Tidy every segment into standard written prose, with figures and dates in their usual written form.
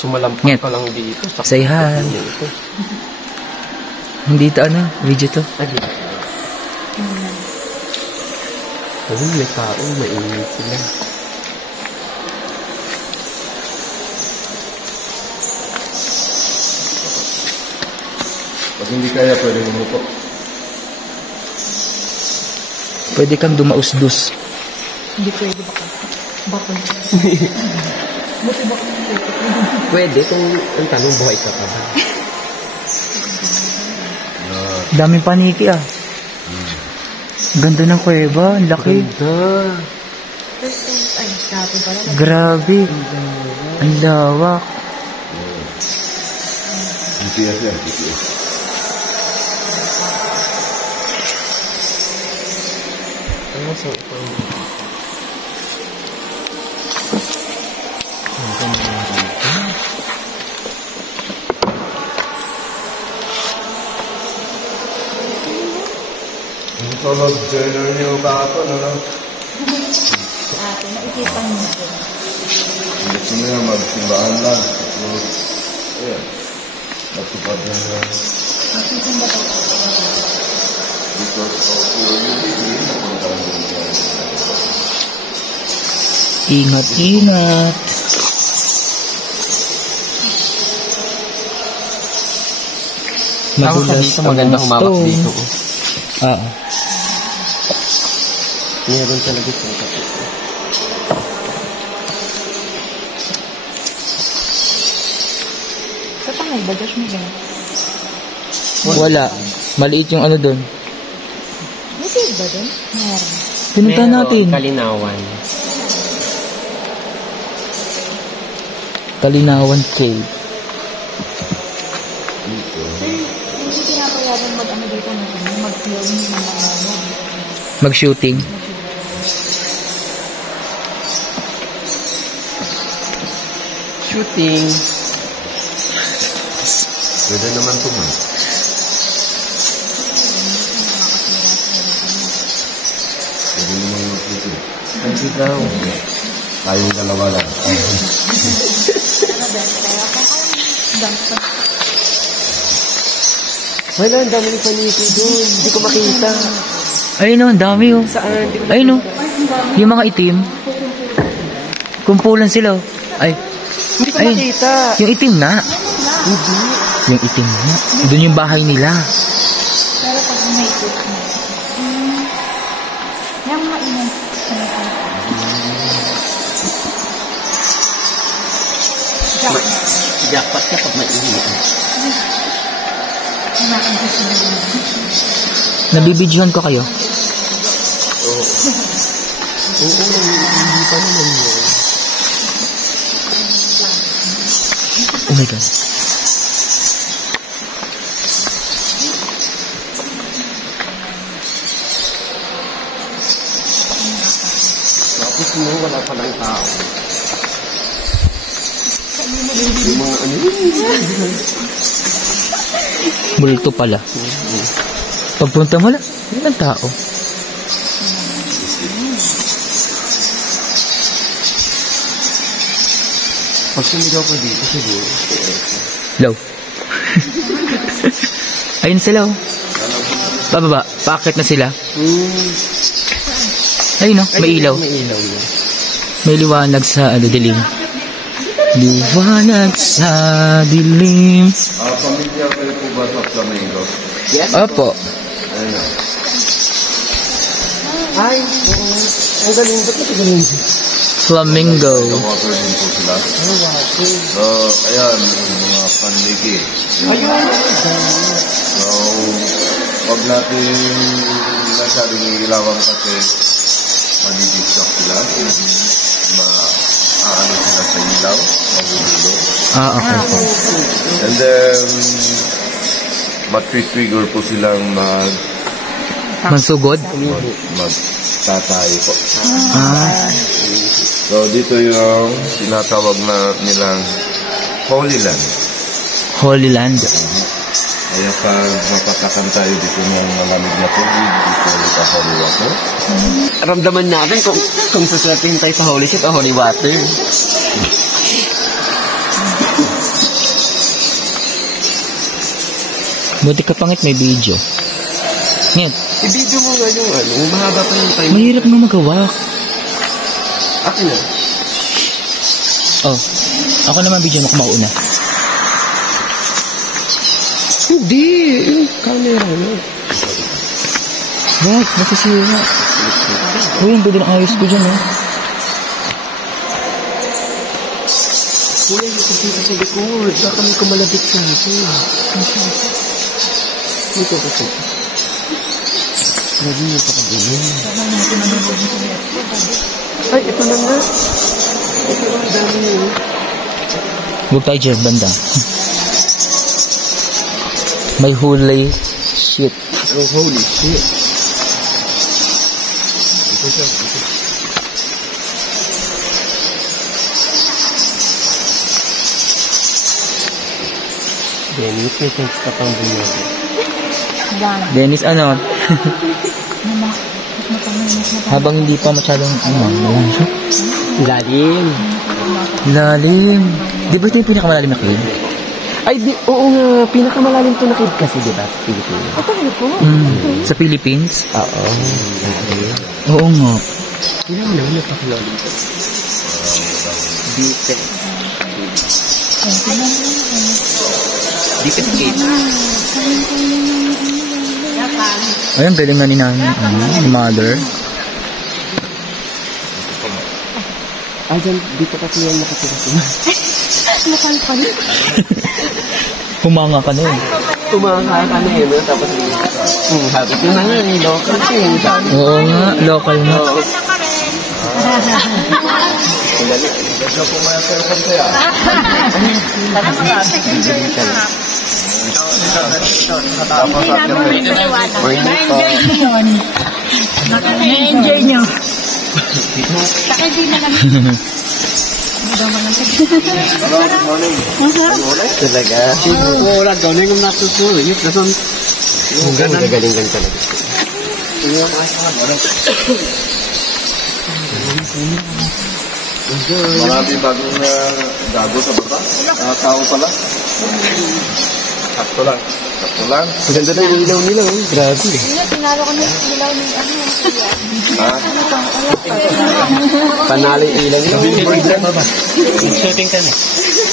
Sumalampak ka lang dito. Say hi. Hindi ito video to. Kasi may tao, mainit sila. Pag hindi kaya, pwede umupo. Pwede kang dumausdus. Hindi pwede baka. Bakon. Buti baka. Pwede kung ang tanong buhay ka pa ba? Daming paniki Ganda ng kuweba, ang laki. Grabe. Ang lawak. GPS yan, GPS. Ano sa Ito lang, joiner niyo kahapon, ano? Ate, naisipan mo na. Gusto niya magsimbahan lang. Ayan. Natupad na na. Because of your unity, napuntahan din siya. Ingat-ingat. Madulas dito, maganda humawak dito. Meron talaga sa kapit. Sa pangay, bagas mo ba? Wala. Maliit yung doon. May save ba doon? Meron. Pinunta natin. Kalinawan. Kalinawan Cave. Hindi pinapayagan dito mag-film ng mga Mag-shooting. Shooting. Pwede naman tuman. Pwede naman mag-shooting. Hindi daw. Tayong dalawa lang. Wala, ang dami ng paniki doon. Hindi ko makita. Ayun ang dami Saan? Ayun yung mga itim. Kumpulan sila Ay. Hindi ko makita. Yung itim na. Hindi. Yung itim na. Doon yung bahay nila. Pero pag may ikot mo. Yung mainang Jackpot ka pag maiinit. Nabibidyohan ko kayo. Oo, hindi pa naman yun. Oh my God. Tapos mo, wala palang tao. Yung mga Multo pala. Pagpunta mo lang, yun ang tao. Pag sumigaw ko dito, siguro. Low. Ayun sila Bababa, paakit na sila. Ayun may ilaw. May ilaw yun. May liwanag sa dilim. Liwanag sa dilim. Pamilya kayo po ba sa Flamingo? Yes. Opo. Ayun na. Ay, ang galing ba ito? Galing. Flamingo. Water din po sila. So, ayan, yung mga panligi. Ayun. So, wag natin masyadong ilawan kasi madidistract sila. Maano sila sa ilaw, magugulo. Okay po. And then, matitwigger po silang Mansugod? magtatay po. So, dito yung tinatawag na nilang Holy Land. Holy Land. Kaya pag mapatakan tayo dito ng malamig na tubig, dito sa holy water. Ramdaman natin kung saswertihin tayo sa holy ship o holy water. Buti ka pangit may video. Ngayon, I-video mo nga yung ano, mahaba pa yung time. mahirap nga magawa. Akin na. Oh, ako naman video mo kung mauna. Hindi, yung camera mo. Wag, nasisira. Uy, ang ganda ng ayos ko dyan, oh. Kuya, yung computer sa likod. Baka may kumalabit sa akin. Ito kasi. Lagi niyo pa kabulin. Ay, ito na nga. Ito ang dami niyo. Huwag tayo dyan, banda. May holy shit. Oh, holy shit. Ito siya. Dennis, may text ka pang bunyado. Yan. Dennis, ano? Mas Habang hindi pa masyadong, malang siya. Lalim. Lalim. Di ba ito yung pinakamalalim na cave? Ay, oo nga. Pinakamalalim to na cave kasi, di ba? Sa Pilipinas. Ito ano po? Sa Philippines? Oo. Lalim. Oo nga. Ilan naman napakalalim to? Deepest. Deepest cave. Ayun, galing na ni mother. Ah, dyan, dito kasi yan nakatira sila. Lokal pa rin. Humanga ka na eh. Tumaka ka na yun, no? Tapos, habit nyo na nga, local ka yun. Oo nga, local na. Ito po may cellphone kaya. Tapos at Na-enjoy nyo. Saka di na lang. good morning. Talaga. Wala, gano'n yung nasusunod. Yung ganon. Yung gagaling lang talaga. Yung Marami bagong gago sa baba. Tao pala. Sakto lang. Sakto lang. ang ganda na yung ilaw nila. Grabe. Tinalo ko na yung ilaw ng ano. Ha? Panalo yung ilaw nila. Shooting ka na.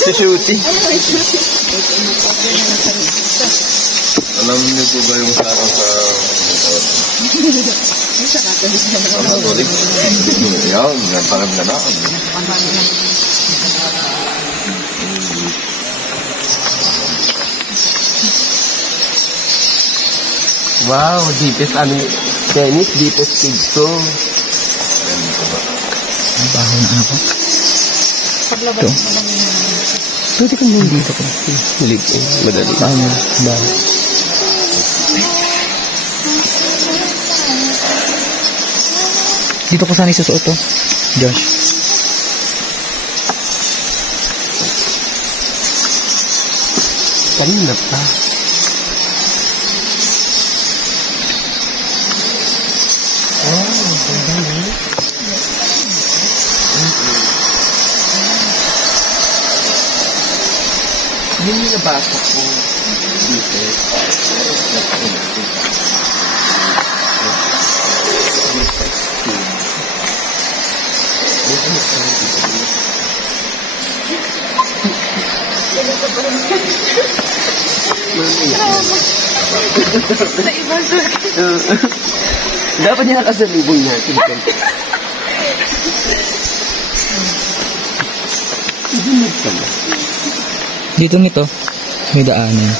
Sa shooting. Alam niyo po ba yung sarang sa Catholic? Yan, panagdanaan. Wow, deepest ano, Dennis, deepest cave to. Ang baho na ako. Paglabas Ito. mo lang yun. Pwede kang nung dito ko. Malig eh, madali. Baho. Baho. Dito ko sana isusuot to, Josh. Kanina pa. Yun yung nabasa ko dito. Sa ibang Dapat niya nakasalubong natin. Dinag pala. Dito nito, may daanan.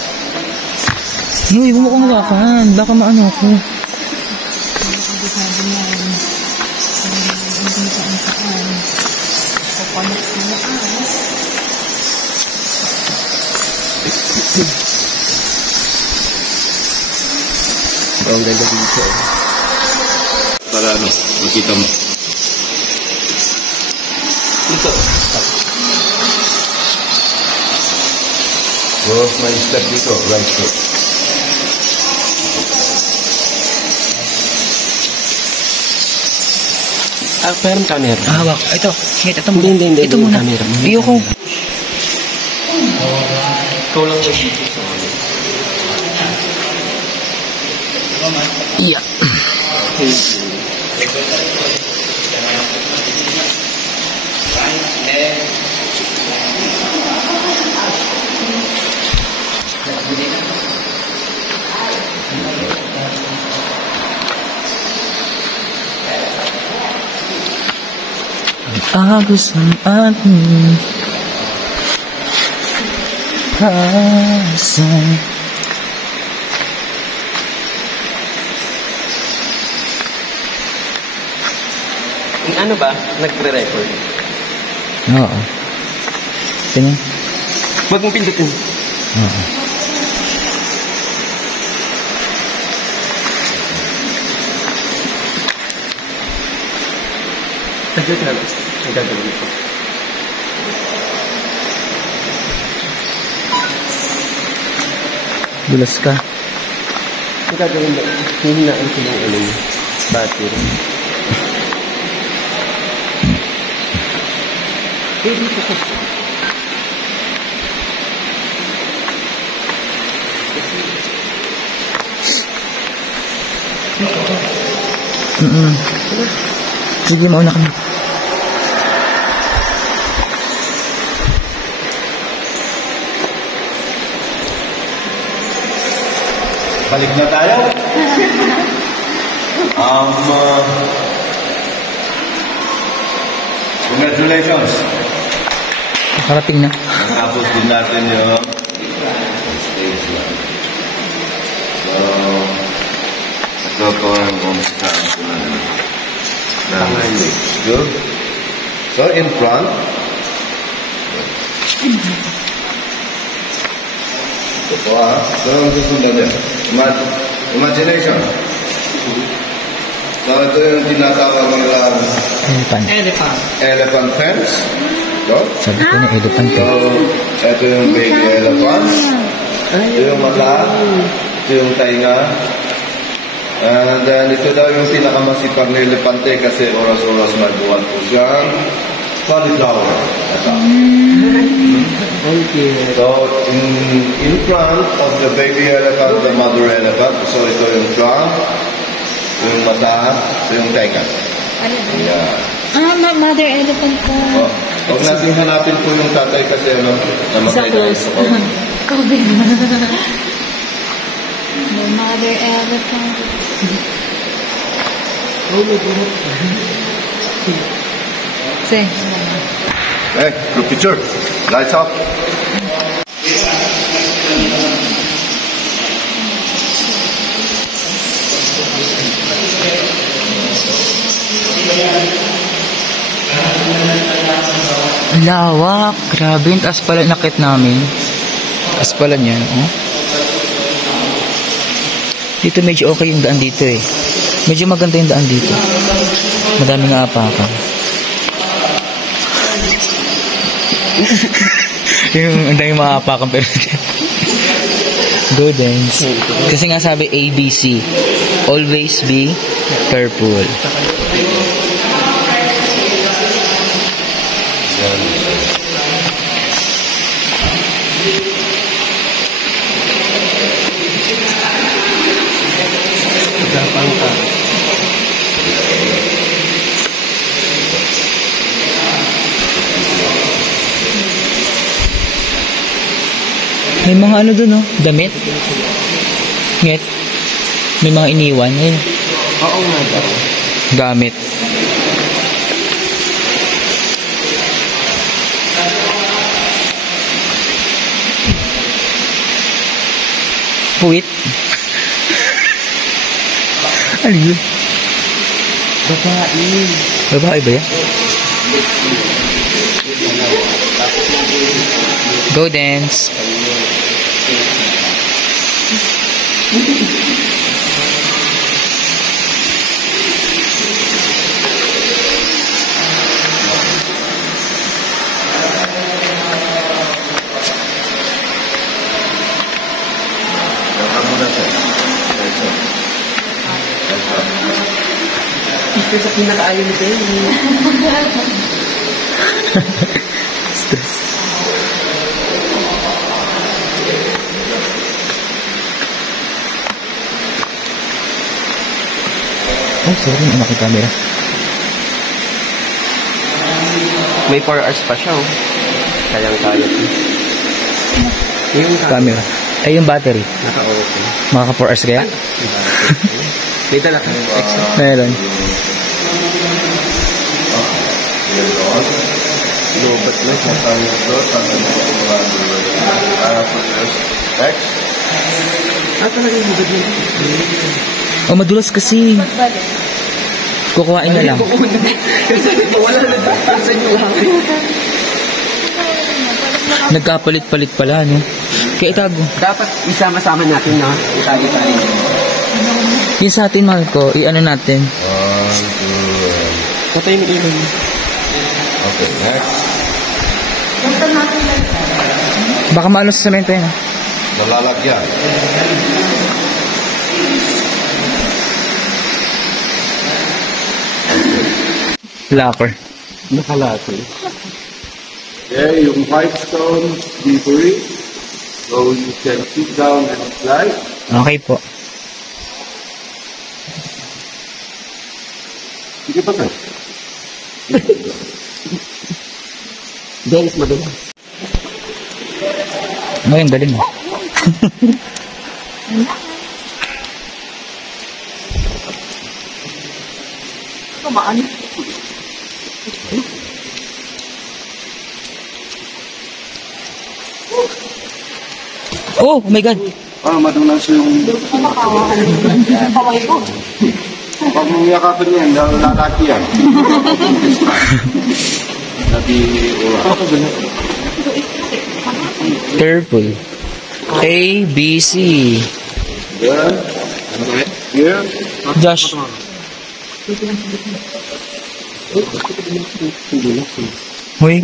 Uy, huwag mo kong hawakan. Baka maano ako. Ang ganda dito. Para ano, makita mo. Ito. Oh, may step dito, right step. Ah, meron camera. Hawak. Ito. Ngit, ito muna. Hindi. Ito muna. Camera. Iyo ko. Ikaw lang yung dito sa Yeah. Agos ng ating pasay. Ano ba? Nagre-record? Oo. Tingin? Huwag mong pindutin. Oo. Saglit na lang. Ang gagawin ko. Dulas ka. Ang gagawin mo, hihinaan ko ng ano yung battery. Dito ka. Sige, mauna kami. Balik na tayo. Congratulations. Nakarating na. Natapos din natin yung stage 1. So, ito po ang umustahan ko na stage 2. So, in front. Ito po So, ang susunod niya. Imagination. So, ito yung tinatawag nilang elephant fence. So, Sabi ko na elephant. so, ito yung baby elephant. Ito yung mata. Ito yung tainga. And then, ito daw yung pinakamasipag na elepante kasi oras-oras nagbuwan po siyang cauliflower. Ito. Okay. So, in front of the baby elephant, the mother elephant. So, ito yung trunk, yung mata, ito yung tainga. Yeah. Mother elephant po. Oh, huwag natin hanapin po yung tatay kasi namatay na sa COVID. The mother elephant. Say. Hey, group picture. Lights up. Lawak. Grabe. Yung taas pala nakit namin. Taas pala niyan. Oh. Dito medyo okay yung daan dito eh. Medyo maganda yung daan dito. Madaming aapakan. Yung ang daming maapakan pero go dance. Kasi nga sabi ABC. Always be careful. Gapang ka. May mga ano dun, oh, damit. Ngit. May mga iniwan. Ayun. Oo nga daw. Gamit. Puwit. Ano yun? Babae. Babae ba yan? Go dance. Ito sa pinakaayaw nito yun. Stress. Oh, sorry, ang laki camera. May 4 hours pa siya, oh. Kayang-kaya. Yung Camera. Ay, yung battery. naka-open. Makaka 4 hours kaya? May dala ka. Extra. Meron. Lobat na siya. Next. Talaga yung hubad niya. Oh, madulas kasi. Kukuhain na lang. Kasi wala na batasan yung hangin. Nagkapalit-palit pala, no? Kaya itago. Dapat isama-sama natin na itali-tali. Yung sa atin, mahal ko, i-ano natin. 1, 2, Patay mo ilon. okay, next. Baka maano sa semento yan, ha? Nalalagyan. Locker. Nakalaki. Okay, yung white stones, debris. So you can sit down and slide. Okay po. Sige pa tayo. Dennis, madala. Ngayon, galing, ha? Kumaan. Oh my God! Madulas yung... Pag mumiyakapin yan, lalaki yan. Nabi Careful. A, B, C. Here. Josh. Hoy,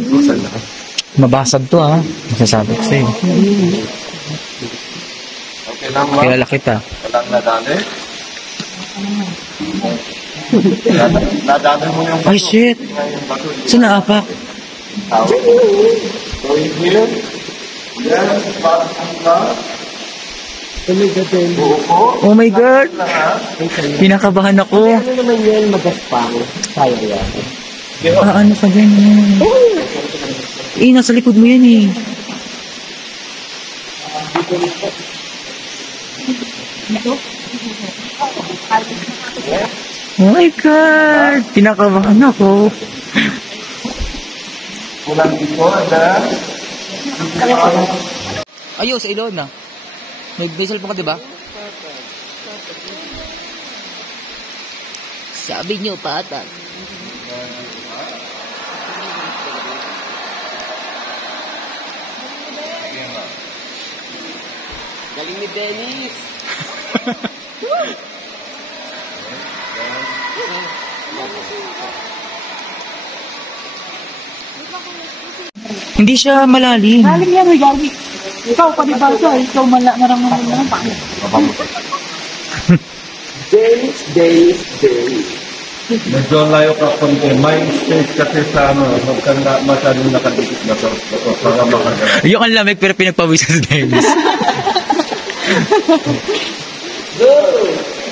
mabasag to, ha? Masasabi ko sa'yo. Okay lang ba? Kilala kita. Walang nadali. Nadali mo yung... Ay, shit! Saan naapak? So in here. Yes, parang ka. Oh my God! Pinakabahan ako. Ano naman yan, magaspang. Kaya yan. Ano pa dyan? Nasa likod mo yan, eh. Oh my God! Pinakabahan ako. Kulang dito, ada. Ayaw, sa ilon na. May cellphone ka, diba? Sabi niyo, patag. Galing ni Dennis. Hindi siya malalim. Galing yan, may gawi. Ikaw, panibasa, ikaw marang pa. Dennis. Medyo layo ka konti. May space kasi sa ano, magkanda masyadong nakadikit na to. Para makagana. Yung ang lamig pero pinagpawisan sa Dennis.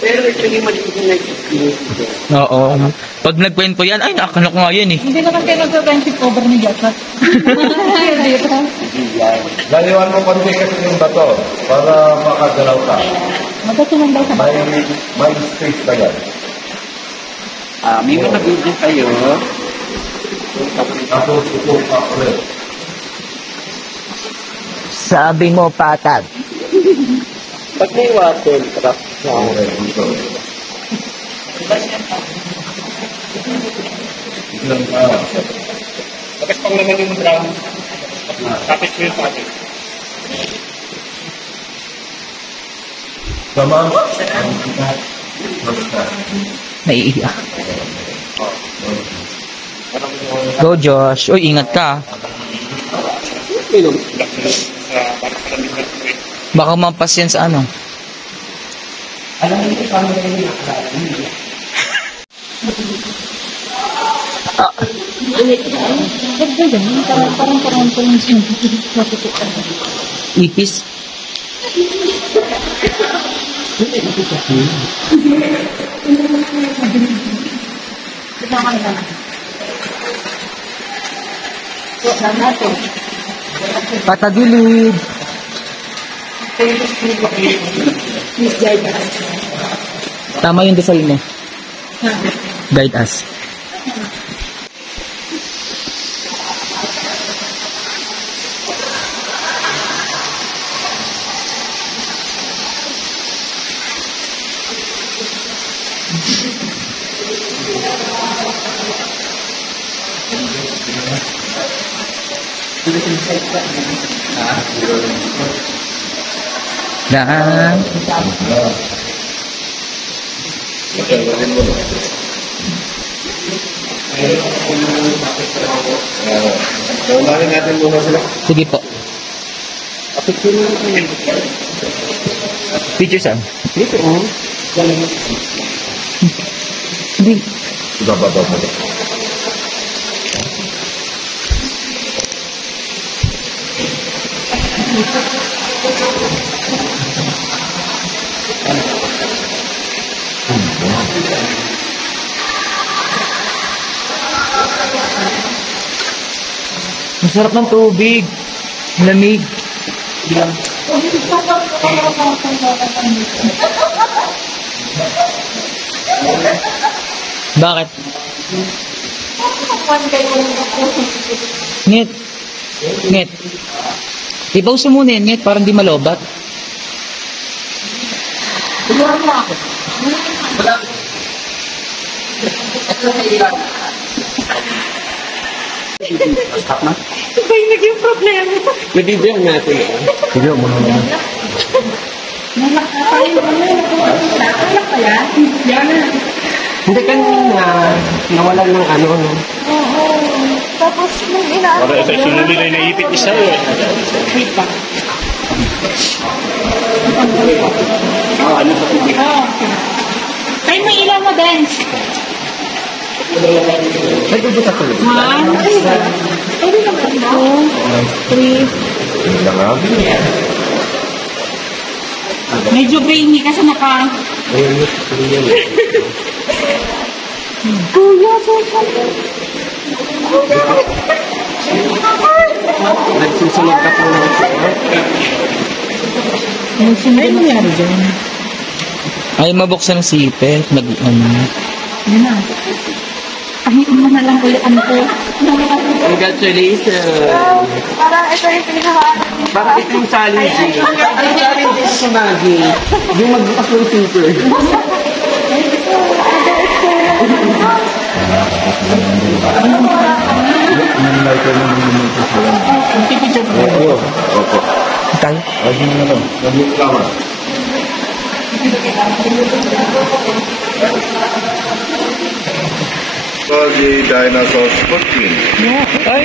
Pero ito yung maliit na nag-exclusive. Oo. Pag nagkwento yan, ay nakakano ko nga yun, eh. Hindi naman kayo nag-friendship over ni Jacquat. Dito. Laliwan mo konti kasi yung bato para makagalaw ka. Magkasunod daw sa May space na yan. May mga video kayo. Tapos ito pa ulit. Sabi mo, patag. Pag may water trap sa Okay, dito. Ilang ka. Tapos pang naman yung brown, tapos ko yung pati. Sama? Naiiyak. Go, Josh. Uy, ingat ka. ilong. Baka mampas yan sa ano. Alam mo ito paano na yung nakalala. Parang sinututukan. Ipis. Tignan na. Saan natin? Patagilid. Please guide us. Tama yung dasal mo. Guide us. Daan. Unahin natin muna sila. Sige po. Picture saan? Dito, oh. Hindi. Baba. Masarap ng tubig. Lamig. Bakit? Ngit. Ngit. Ipause mo muna yan, Ngit, para hindi malobat. Iba yung naging problema. Nabibigyan natin. Sige, mo na. Nalak pa yan? Yan na. Hindi kanina, nawalan ng ano, no? Oo. Tapos nung inaano. Para ito, sunod nila yung naipit isa eh. Wait pa. Ano sa tubig? Oo. Tayo may ilaw mo, Dance. Nagbubuta tuloy. 1, 2, 3. Medyo brainy kasi naka... Ayun, yun. Kuya, susunod. Nagsusunod ka po ng Ay, nangyari dyan. Ay, mabuksan ng sipet. Yan na. Pahiin mo na lang ulit ano ko. Congratulations! Para ito yung pinaka... Para ito yung challenge. Ang challenge ito sa Maggie. Yung magbukas ng super. Opo. Tayo. Flower. So, the dinosaur footprint. Ay,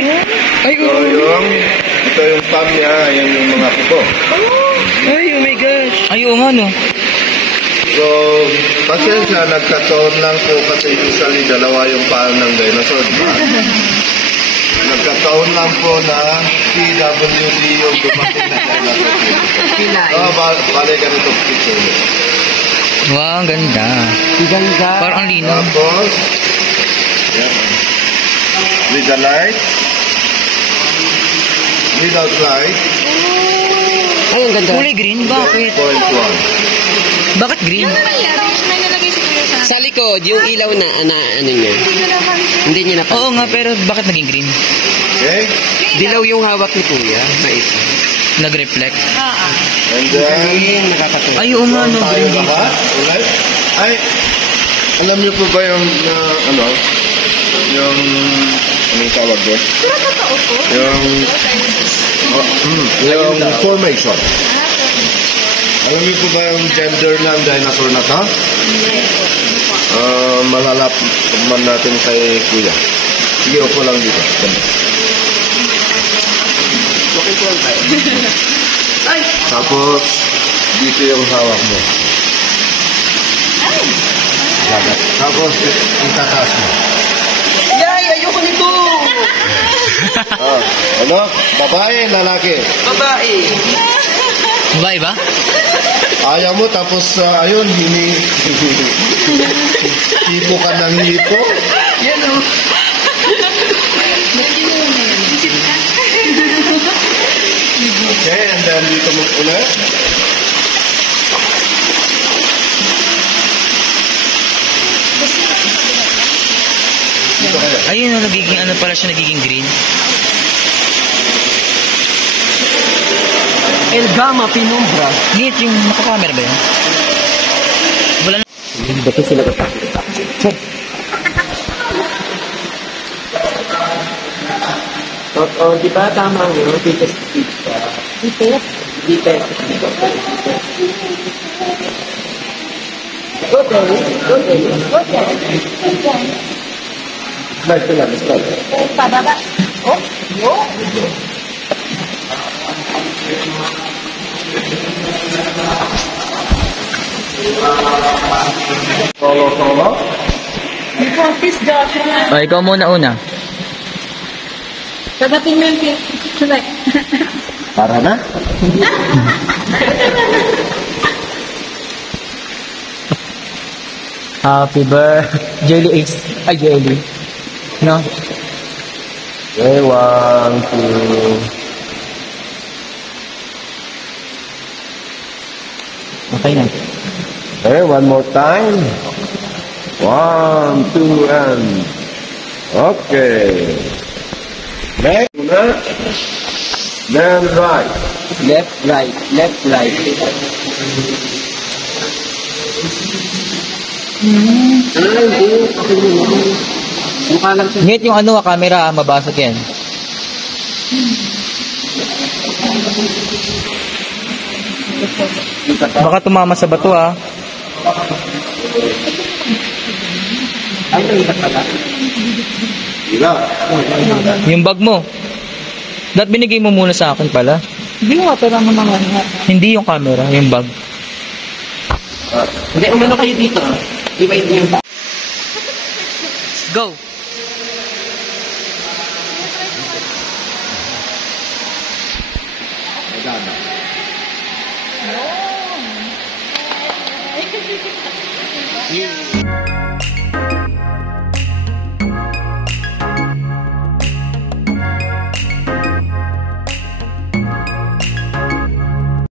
So, ito yung palm niya, ayan yung mga kuko. ay, oh my gosh. Ay, oo nga, no? So, pasensya, nagkataon lang po kasi usually dalawa yung paa ng dinosaur. Nagkataon lang po na PWD yung dumating na dinosaur. Bale ganito picture mo. Wow, ang ganda. Ganda. Parang ang linaw. Tapos, yan. With the light, without light, Ay, ang ganda. Kulay green? Bakit? 0.1. Bakit green? Sa likod, yung ilaw na, ano niya. Hindi niya napansin. Oo nga, pero bakit naging green? Okay? Dilaw yung hawak ni Kuya. Na isa. Nag-reflect. And then, Ay, nakakatuwa. Ay, oo nga, no? tayo Green. lahat. Alright? Ay, alam niyo po ba yung, anong tawag doon? Yung formation. Alam niyo po ba yung gender ng dinosaur na to? Malalap man natin kay Kuya. Sige, upo lang dito. Tapos, dito yung hawak mo. Dagat. Tapos, itataas mo. Yay! Ayoko nito! Ano? Babae, lalaki. Babae. Babae ba? Ayaw mo, tapos, ayun, hipo ka ng hipo. Yan o. Okay, and then dito mo ulit. Dito kayo. Ayun na, nagiging ano pala siya, nagiging green. El Gama Pinumbra. Ngit, yung nakakamera ba yun? Wala na. Bakit sila katakot? Oo, di ba tama mo? Dito sa dito. Dito. Okay. Slide ko lang, slide. Pababa. Oh, yo. Solo. You practice, Joshua. O, ikaw muna una. Kagating mo yung like. Para na? Happy birthday. Jelly Ace. Ay, Jelly. No? Okay, 1, 2. Okay na. Okay, one more time. 1, 2, and... Okay. Next, then right. Left, right. Left, right. Hindi. Okay mo naman. Mukha lang siya. Ngit yung ano, camera, mabasag yan. Baka tumama sa bato Ay, naibat pala. Hila. Yung bag mo. Dapat binigay mo muna sa akin pala. Hindi mo, pero mo naman nga. Hindi yung camera, yung bag. Hindi, umano kayo dito. Di ba hindi yung Go! Yeah.